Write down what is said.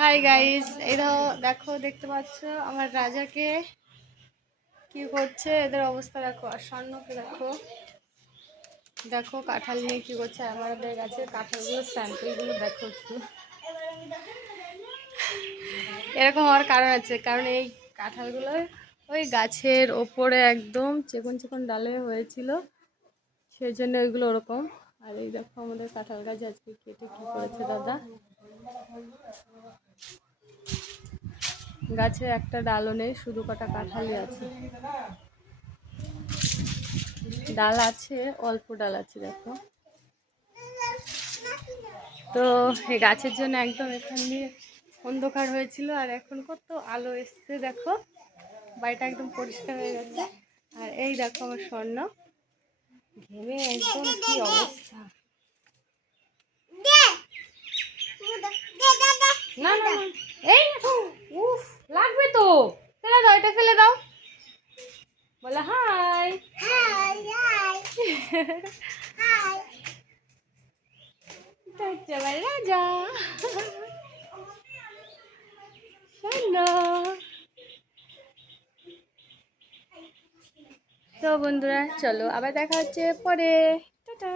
Hi guys এই দেখো দেখো, দেখতে পাচ্ছ? আমার রাজাকে কি করছে? এদের অবস্থা দেখো আর স্বর্ণকে দেখো? দেখো, কাঁঠাল নিয়ে কি করছে? আমাদের গাছে কাঁঠালগুলো, স্যাম্পলগুলো দেখো একটু। এরকম হওয়ার কারণ আছে, কারণ এই কাঁঠালগুলো ওই গাছের ওপরে একদম চিকন চিকন ডালে হয়েছিল। সেই জন্য ওইগুলো ওরকম। আর এই দেখো আমাদের কাঁঠাল গাছ আজকে কেটে কি করেছে দাদা? গাছে একটা ডালও নেই, শুধু কটা কাঁঠালই আছে। ডাল আছে, অল্প ডাল আছে দেখো। তো এই গাছের জন্য একদম এখান দিয়ে অন্ধকার হয়েছিল, আর এখন কত আলো এসছে দেখো। বাড়িটা একদম পরিষ্কার হয়ে গেছে। আর এই দেখো আমার স্বর্ণ। ঘেমে একদম কি অবস্থা না না না। এই দেখো উফ লাগবে তো ফেলে দাও এটা ফেলে দাও বলে হাই হচ্ছে আমার রাজা শোনো তো বন্ধুরা চলো আবার দেখা হচ্ছে পরে। টাটা।